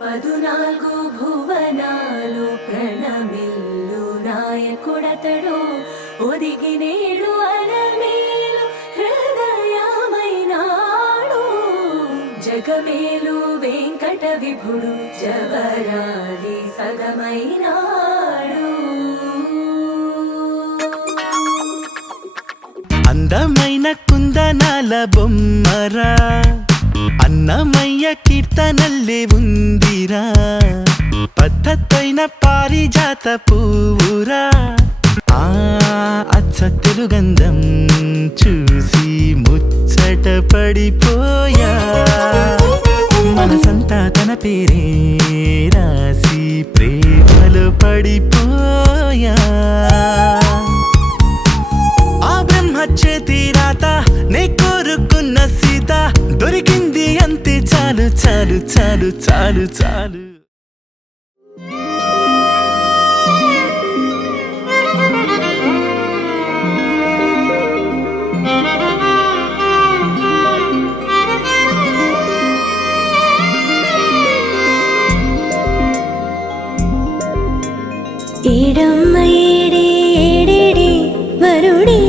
14 భువనాలు ప్రణమిల్లు నాయకుడతడు ఒదిగి నేడు అరమేలు హృదయమైనాడు జగమేలు వెంకట విభుడు జవరాలి సగమైనాడు. అందమైన కుందనాల బొమ్మరా అన్నమయ్య కీర్తనల్లే ఉందిరా పద్ధతైన పారిజాత పువ్వురా ఆ అచ్చ తెలుగంధం చూసి ముచ్చట పడిపోయా మనసంతా తన పేరే రాసి ప్రేమలో పడిపోయా ఆ బ్రహ్మ చేతి రాత నే కోరుకున్న సీత దొరికింది అంతే చాలు చాలు చాలు చాలు చాలు. ఏడమ్మ ఏడే ఏడేడే వరుడే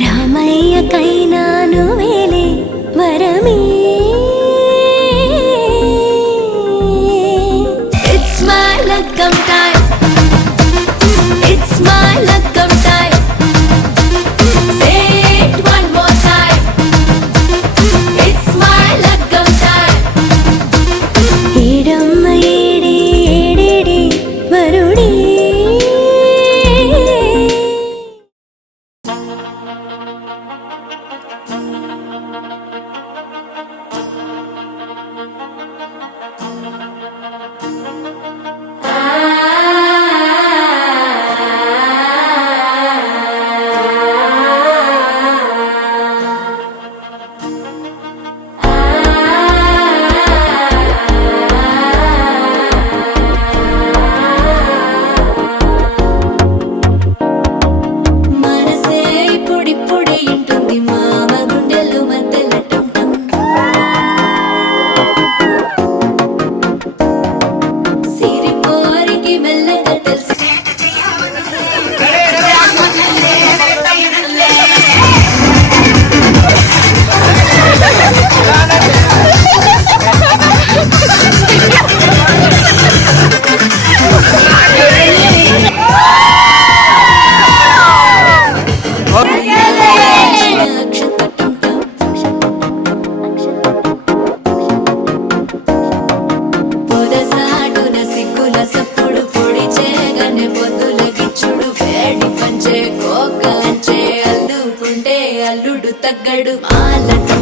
రామయ్య కైనా నువ్వేలే వరమే. It's my luck'em time. It's my luck'em time. Say it one more time. It's my luck'em time. ఏడమ్మ ఏడే ఏడేడే వరుడే అల్లుడు తగ్గడు మాల టం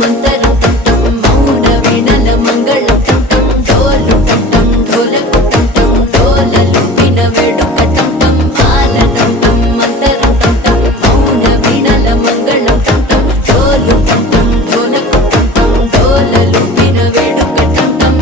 మంతర టం మౌన వినల మంగళ టం డోలు టం ఢోలకు టం డోలలు విన వేడుక టం మాల టం మంతర టం మౌన వినల మంగళ టం డోలు టం ఢోలకు టం డోలలు విన వేడుక టం.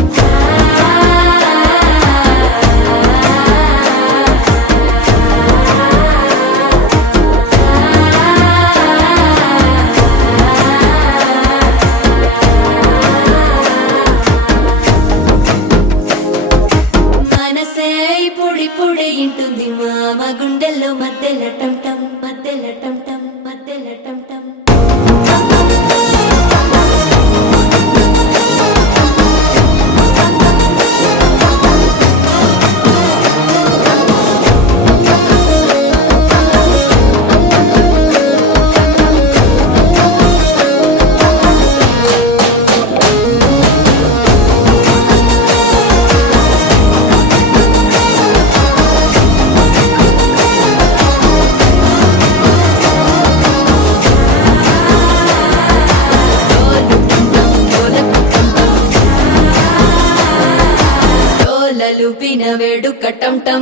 పొడి ఇంటుంది మామ గుండెల్లో మధ్యల టం టం మధ్యల టం టం మధ్యల టం టం. లూపిన వేడుక టం టం.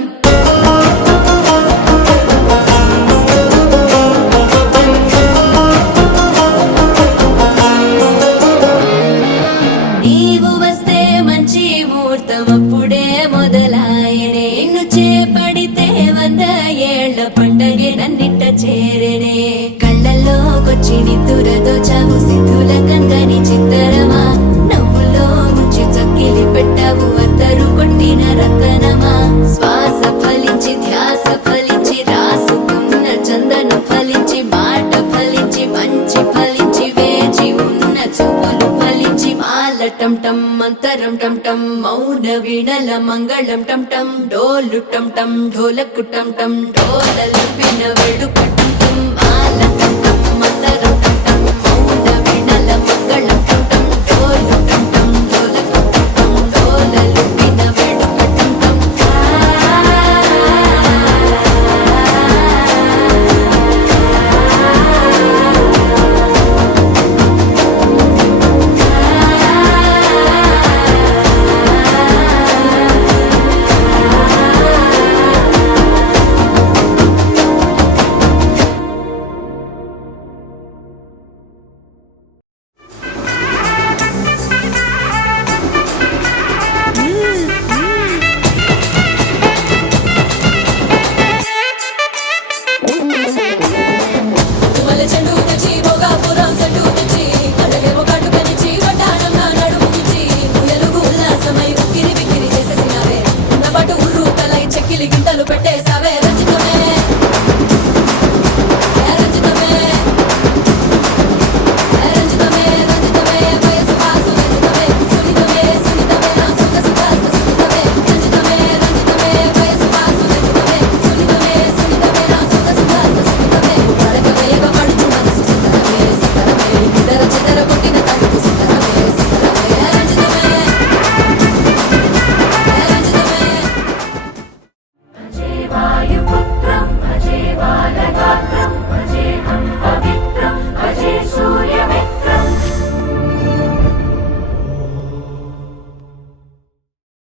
నీవు వస్తే మంచి ముహూర్తం అప్పుడే మొదలాయనే నిన్ను చేపడితే 100 ఏళ్ల పండగే నన్నిట్ట చేరనే కళ్ళల్లో నిద్రలోకొచ్చి నిద్దురదోచావు సిద్ధుల కందని చిత్తరమా నవ్వులో ముంచి చక్కిలి పెట్టావు అద్దరు కొట్టిన రతనమా శ్వాస ఫలించి ధ్యాస ఫలించి రాసుకున్న చందనం ఫలించి మాట ఫలించి మంచి ఫలించి వేచి ఉన్న చూపులు ఫలించి మాల టం టం మంతరం టం టం మౌన వీణల మంగళం టం టం డోలు టం టం ఢోలకు టం టం డోలలు విన వేడుక టం టం మాల టం టం మంతరం టం టం మౌన వీణల మంగళం టం టం డోలు టం టం ఢోలకు టం టం డోలలు